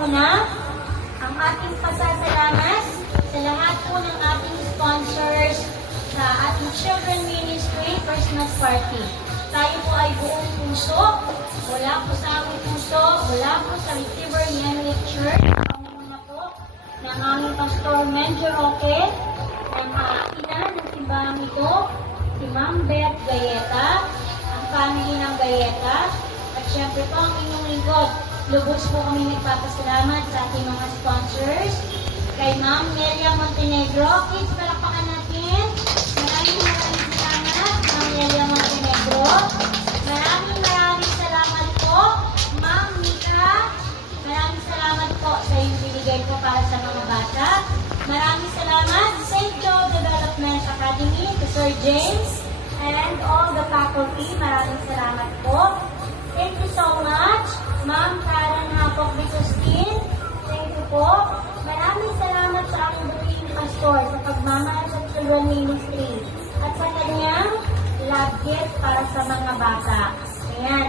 una, ang ating pasasalamat sa lahat po ng ating sponsors sa ating Children Ministry Christmas Party. Tayo po ay buong puso, wala po sa aming puso, wala po sa receiver ni Emily Church. Ang una po ng aming Pastor Menjo Roque, ang ina ng simbahang ito, si Ma'am Beth Gayeta, ang family ng Gayeta, at syempre po ang inyong lingkod. Lubos po kami nagpapasalamat sa ating mga sponsors. Kay Ma'am Nelia Montenegro, please palakpakan natin. Maraming salamat, Ma'am Nelia Montenegro. Maraming salamat po, Ma'am Mika. Maraming salamat po sa iyong binigay po para sa mga bata. Maraming salamat, St. Joe Development Academy, to Sir James, and all the faculty. Maraming salamat po. Thank you so much, Ma'am Karen Hapok Bicostin. Thank you po. Maraming salamat sa aking buting pastor sa pagmamahal sa Children Ministry at sa kanyang love gift para sa mga bata. Ayan.